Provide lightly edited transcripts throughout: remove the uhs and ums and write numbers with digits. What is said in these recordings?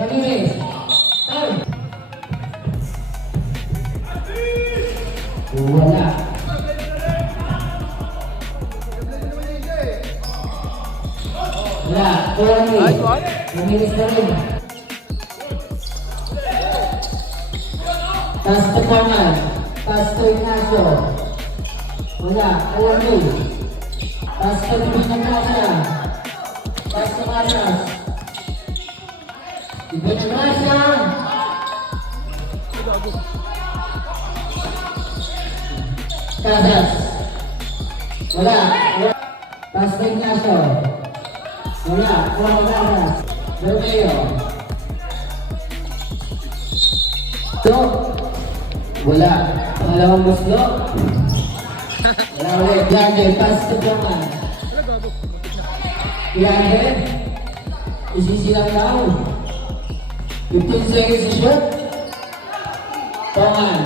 Ramirez. Time. Wala. Wala. Ramirez na rin. Pass to Corman. Pass to Ignacio. Wala. Orly. Pass to Ignacio. Pass to Marias. Ignacio. Casas. Wala. Pass to Ignacio. Wala. Juan Casas. Romeo. Wala. Pangalawang muslo. Wala ulit. Yande, pass to Corman. Yande. Isisilang daw. 15 seconds to shoot. Corman.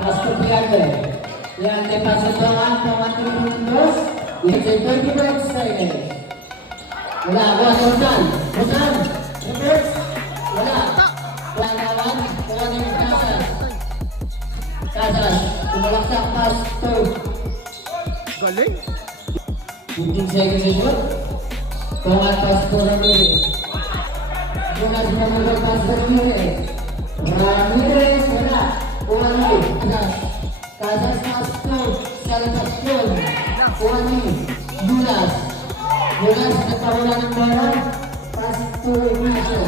Pass to Yande. Yande, pass to Corman. Corman 3 minutes. It's a 25 seconds. Wala. Rosan. Reverse. Wala. Wala yung Casas. Tumalaksak pass to. Galing. 15 seconds to shoot. Corman pass to Ramirez. Bukas na mula pass to Ramirez. Wala. Uwani. Casas pass to Salvacion. Uwani. Bulas nagpawala ng bola. Pass to Ignacio.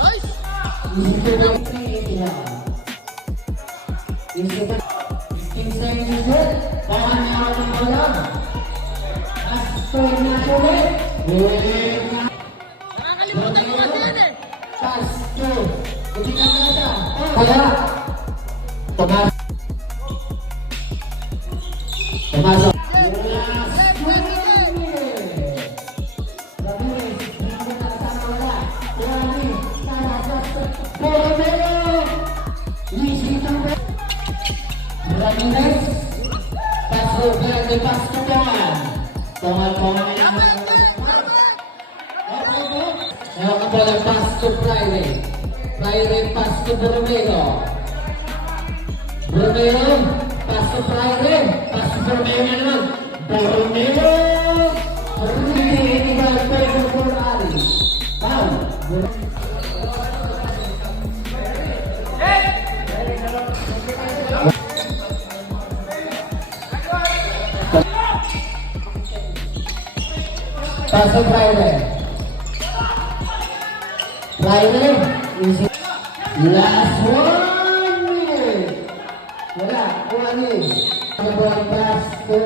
Nice. Isipin lang. 15 seconds to shoot. Corman na ako ng bola. Pass to Ignacio ulit. Nakakalimutan ko kasi yan eh. Pass to Ignacio. Wala. Pumasok. Ramirez, pass to Corman. Ewan ko lang pass to Friday. Friday pass to Borromeo. Pass to Friday. Pass to Borromeo naman. Borromeo. Hindi ba pwede for Ali? Foul. Pass to Friday is last 1 minute. Wala, Uwani. Pass to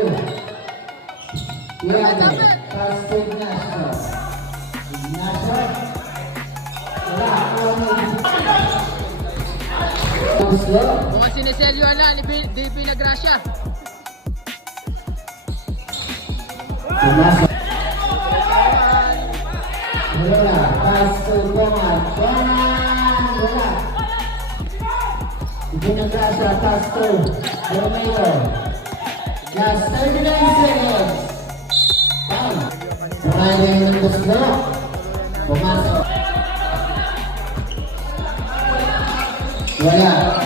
Yande. Pass to Ignacio. Wala, Uwani. Mukhang siniselyo di Pinagracia. Pumasok. Wala, pass to Corman. Wala. Pinagracia, pass to Romeo. Last 39 seconds. Foul. Friday ng gusto. Pumasok. Wala.